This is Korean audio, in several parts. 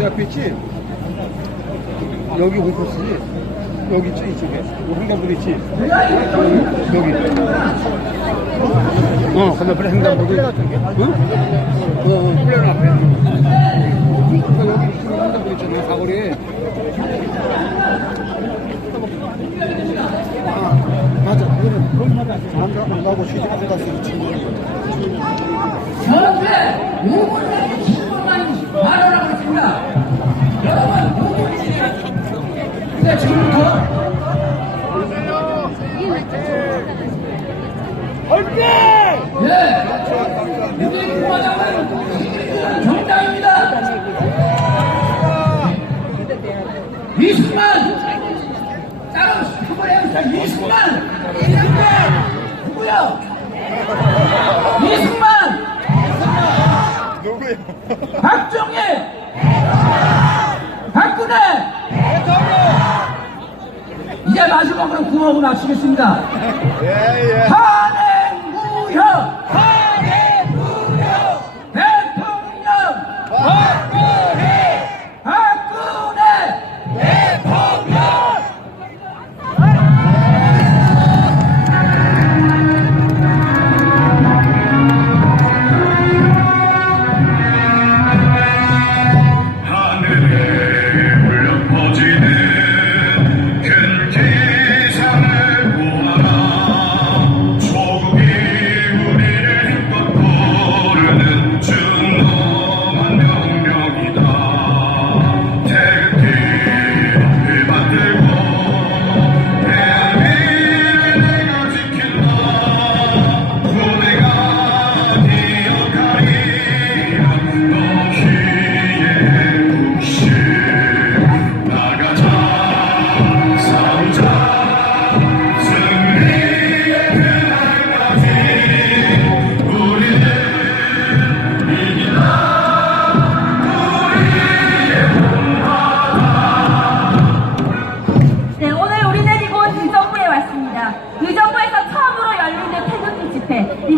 내 앞에 있지? 여기 홈코스지? 여기 있지, 이쪽에. 횡단보도 있지? 여기. 어, 건너편에 횡단보도. 응? 어, 어, 플레너 앞에. 그러니까 여기 있으면 횡단보도 있잖아, 사거리에. 아, 맞아. 그거는 사람들 안 가고 쉬지 안 갔어, 친구. 저한테 5분 내에 10분만 말하라고 예, 우리 국마장은 정당입니다. 20만! 따로 한번 해보자. 20만! 20만! 누구야? 20만! 누구야? 박정희! 박근혜! 이제 마지막으로 구호하고 마치겠습니다. 예, 예.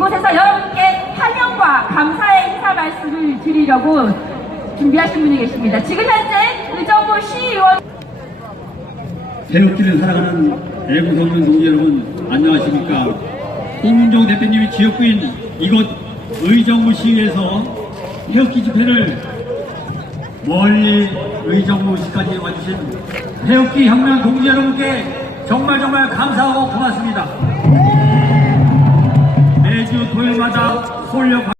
이곳에서 여러분께 환영과 감사의 인사 말씀을 드리려고 준비하신 분이 계십니다. 지금 현재 의정부 시의원 태극기를 사랑하는 애국성민 동지 여러분 안녕하십니까 홍문정 대표님이 지역구인 이곳 의정부 시에서 태극기 집회를 멀리 의정부시까지 와주신 태극기 혁명 동지 여러분께 정말 정말 감사하고 고맙습니다